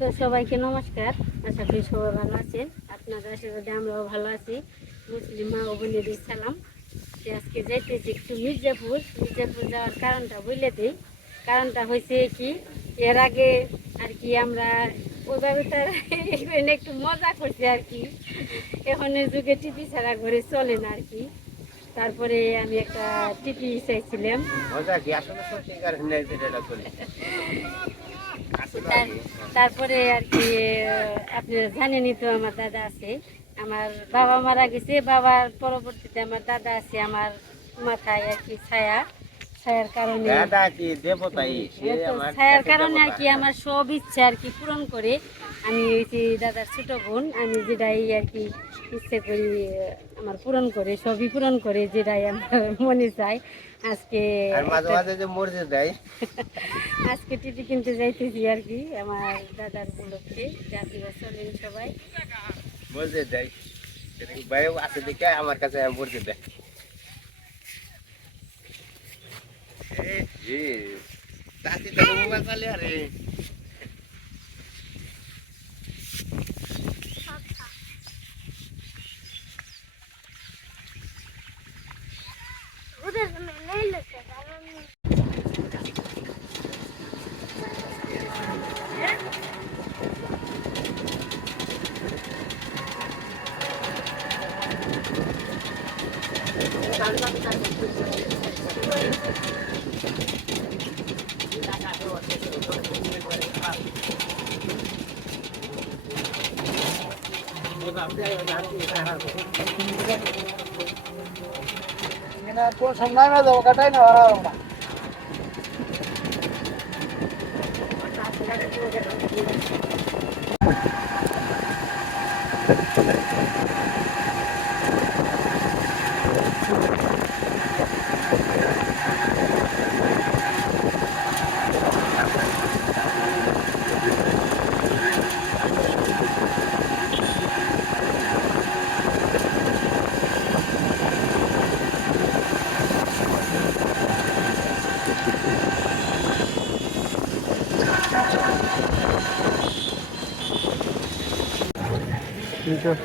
তো সবাইকে নমস্কার। আশা করি সবাই ভালো আছেন। আপনাদের আশীর্বাদে আমরাও ভালো আছি। মুসলিম ও বোনেদের সালাম। আজকে যাইতেছি একটু মির্জাপুর। মির্জাপুর যাওয়ার কারণটা বলে দিই। কারণটা হয়েছে কি, এর আগে আর কি আমরা ওইভাবে তো এখানে একটু মজা করছি আর কি। এখনের যুগে টিভি ছাড়া ঘরে চলে না আর কি। তারপরে আমি একটা টিভি চাইছিলাম। তারপরে আর কি আপনি জানেনই তো আমার দাদা আছে। আমার বাবা মারা গেছে, বাবার পরবর্তীতে আমার দাদা আছে, আমার মাথায় আর কি ছায়া। ছায়ার কারণে। দাদা কি দেবতাই? ছায়ার কারণে আর কি আমার সব ইচ্ছা আর কি পূরণ করে আমি হয়েছি দাদার ছোট বোন আমি যেটাই আর কি ইচ্ছে করি আমার পূরণ করে সবই পূরণ করে যেটাই আমার মনে চায়। আজকে মাঝে মাঝে যে মরজে দেয় আজকে টিভি কিনতে যাইতেছি আর কি আমার দাদার উপলক্ষে। জাতিরা চলেন সবাই। মরজে দেয় কি আছে দেখে আমার কাছে মরজে দেয় এই যে তাতি তো মোবাইল চালে আরে কোন সামনে যাব কাটাই না ওরা ওরা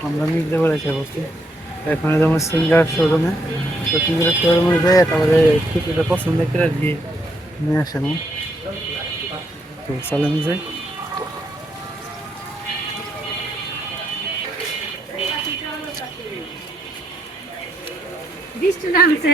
আমরা নিতে বলেছে বলছি। এখানে যেমন সিঙ্গার শোরুমে তো সিঙ্গার শোরুমে যাই তারপরে কিছুটা পছন্দ করে আর কি নিয়ে আসেন তো চলেন যাই। বৃষ্টি নামছে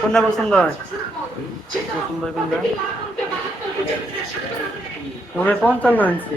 কোনটা পছন্দ হয় পছন্দ হয় কোনটা তুমি পঞ্চান্ন ইঞ্চি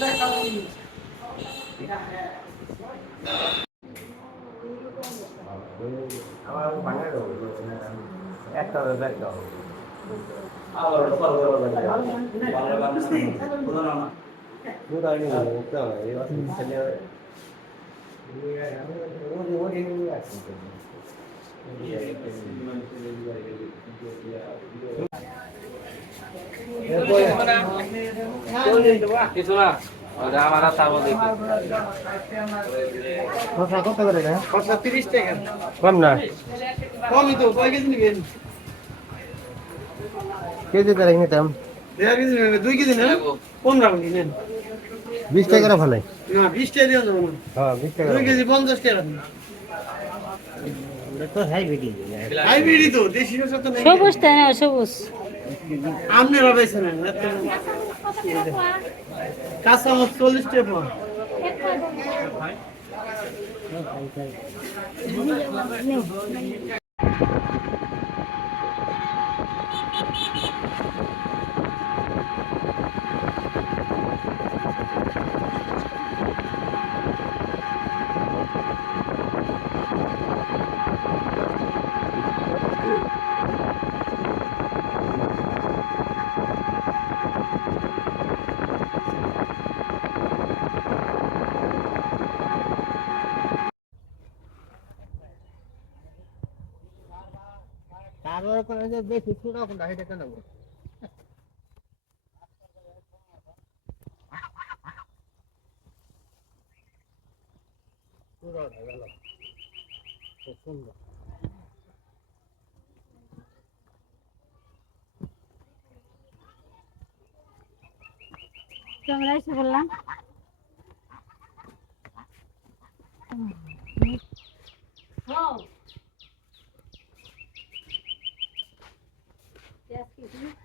তেতাল্লিশ ইঞ্চি আমার ভাঙা দেবো একটা একটা কিছু না ওটা আমার হাত আবার দেখি খরচা কত করে রে খরচা তিরিশ টাকা কম না কমই তো কয় কেজি নিবেন কেজি তারা নিতাম। দুই কেজি নেন পনেরো কেজি নেন। বিশ টাকা করে ভালো না বিশ টাকা দিয়ে দেবো না। হ্যাঁ বিশ টাকা দুই কেজি পঞ্চাশ টাকা তো হাই বিক্রি তো দেশি রসা তো নেই। সবুজ তাই না সবুজ। আপনারা বেছে নেন কাঁচা মাছ চল্লিশ টাকা পাওয়া। যে বেশি ছোট কোনটা সেটা কেন তোমরা এসে বললাম। অনেক খুশি তে আজ-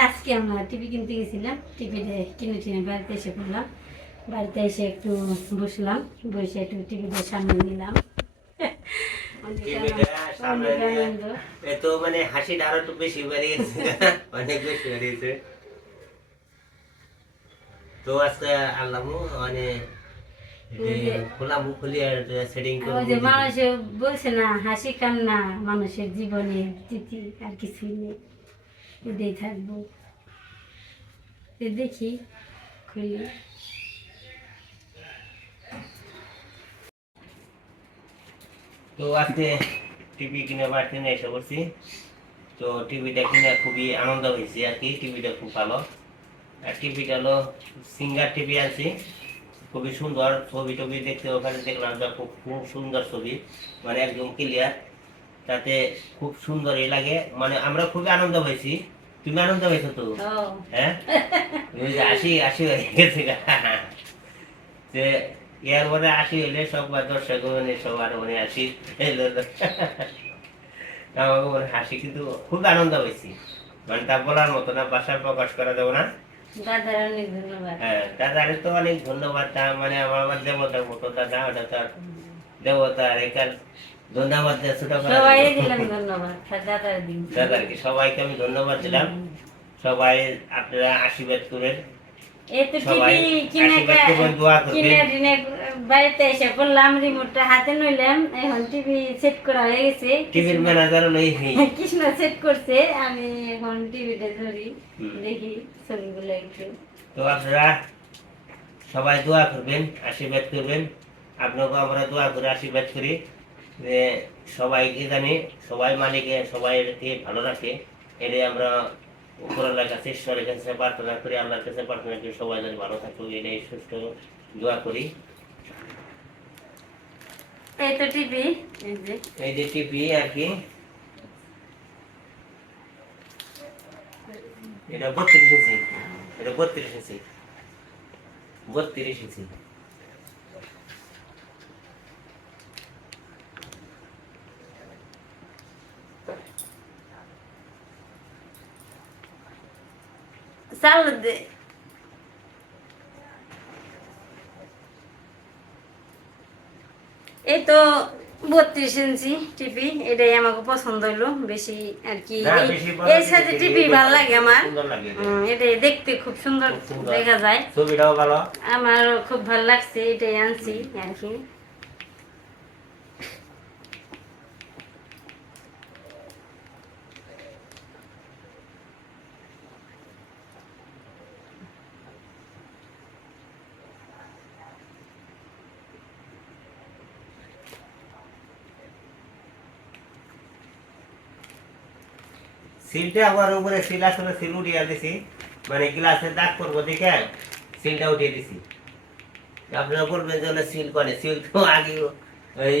আজকে আমরা টিভি কিনতে গেছিলাম টিভিতে কিনে বাড়িতে এসে পড়লাম। বাড়িতে এসে একটু বসলাম, বসে একটু টিভিতে সামনে নিলাম অনেক আনন্দ- অনেক আনন্দ এ তো মানে হাসিটা আরও একটু বেশি বেড়ে গেছে। অনেক বেশি বেড়ে গেছে। তো আজকে আনলাম মানে যে খোলা মুখ খুলি আর সেটিং করে মানুষে বলছে না হাসি কান্না মানুষের জীবনে তিথি আর কিছুই নেই। এটাই থাকব। দেখি খুলি। তো আজকে টিভি কিনে বাড়িতে নিয়ে এসে করছি তো টিভিটা কিনে খুবই আনন্দ হয়েছে আর কি টিভিটা খুব ভালো। আর টিভিটা হলো সিঙ্গার টিভি আনছি। খুবই সুন্দর ছবি টবি দেখতে ওখানে দেখলাম যে খুব খুব সুন্দর ছবি মানে একদম ক্লিয়ার তাতে খুব সুন্দরই লাগে মানে আমরা খুবই আনন্দ হয়েছি তুমি আনন্দ হয়েছো তো? হ্যাঁ? আশি আশি হয়ে গেছে। যে ইয়ার পরে আশি হইলে সব বা দর্শক মানে সবার মানে না। আমাকে মনে হাসি কিন্তু খুব আনন্দ হয়েছি মানে তা বলার মতো না ভাষায় প্রকাশ করা যাবে না। দাদার হ্যাঁ তো অনেক ধন্যবাদ। তা মানে আমার আমার দেবতার মতো দাদা ওটা তার দেবতা আর একার ধন্যবাদ সবাই দিলাম ধন্যবাদ দাদার দিন। সবাইকে আমি ধন্যবাদ দিলাম। সবাই আপনারা আশীর্বাদ করেন। এই টিভি কিনে। কিনে বাড়িতে এসে পড়লাম রিমোটটা হাতে নইলাম এখন টিভি সেট করা হয়ে গেছে। টিভির ম্যানেজার লই কৃষ্ণ সেট করছে আমি এখন টিভিতে ধরি দেখি ছবিগুলো একটু। তো আপনারা সবাই দোয়া করবেন আশীর্বাদ করবেন। আপনাকেও আমরা দোয়া করে আশীর্বাদ করি যে সবাইকে জানি সবাই মালিকে সবাইকে ভালো রাখে। এটাই আমরা উপরওয়ালার কাছে ঈশ্বরের কাছে প্রার্থনা করি আল্লাহর কাছে প্রার্থনা করি সবাই যেন ভালো থাকুক এটাই সুস্থ দোয়া করি। এই তো টিভি এই যে। এই যে টিভি আর কি। এটা বত্রিশ ইঞ্চি এটা বত্রিশ ইঞ্চি বত্রিশ ইঞ্চি। চাল দে এই তো বত্রিশ ইঞ্চি টিভি এটাই আমাকে পছন্দ হলো বেশি আর কি। এই- সাইজের টিভি ভালো লাগে আমার। এটাই দেখতে খুব সুন্দর খুব সুন্দর। দেখা যায়। ছবিটাও ভালো। আমার খুব ভালো লাগছে এটাই আনছি আর কি। সিলটা আবার উপরে সিল আসলে সিল উঠিয়ে দিছি। মানে গ্লাসে দাগ করব দেখে সিলটা উঠিয়ে দিছি। আপনারা বলবেন যে সিল করে সিল তো আগে ওই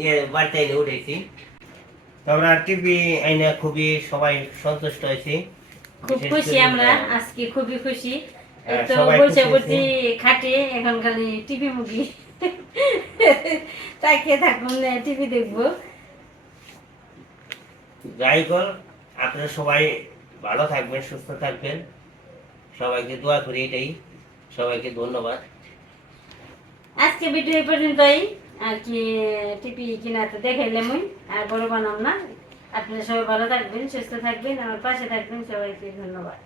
ইয়ে বাড়িতে এনে উঠেছি আমরা টিভি আইনে খুবই সবাই সন্তুষ্ট হয়েছি। খুব খুশি আমরা আজকে খুবই খুশি। তো খুশি বসে খাটে এখন খালি টিভি মুভি তাকিয়ে থাকুন টিভি দেখব। যাই কর। আপনারা সবাই ভালো থাকবেন, সুস্থ থাকবেন। সবাইকে দোয়া করি এটাই। সবাইকে ধন্যবাদ। আজকে ভিডিও এই পর্যন্তই। আর কি টিপি কিনা তো দেখাইলাম আর বড় বানাম না। আপনারা সবাই ভালো থাকবেন, সুস্থ থাকবেন। আমার পাশে থাকবেন। সবাইকে ধন্যবাদ।